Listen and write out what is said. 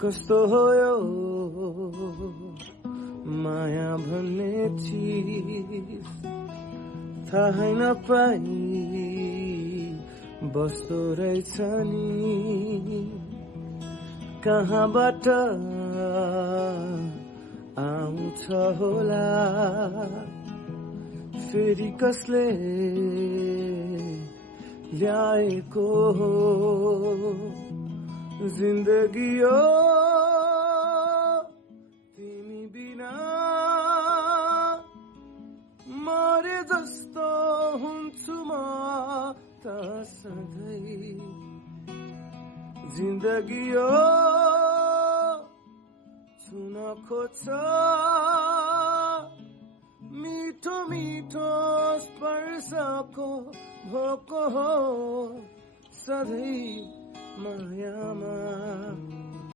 कस्तो हो यो माया भन्ने चिज थाहै नपाई बस्दो रहेछ नि कहाँबाट आउँछ होला फेरि कसले ल्याएको हो जिन्दगी हो तिमी बिना मरे जस्तो हुन्छु म त सधैँ जिन्दगी हो छुन खोज्छ मिठो मिठो स्पर्शको भोको हो सधैँ मायामा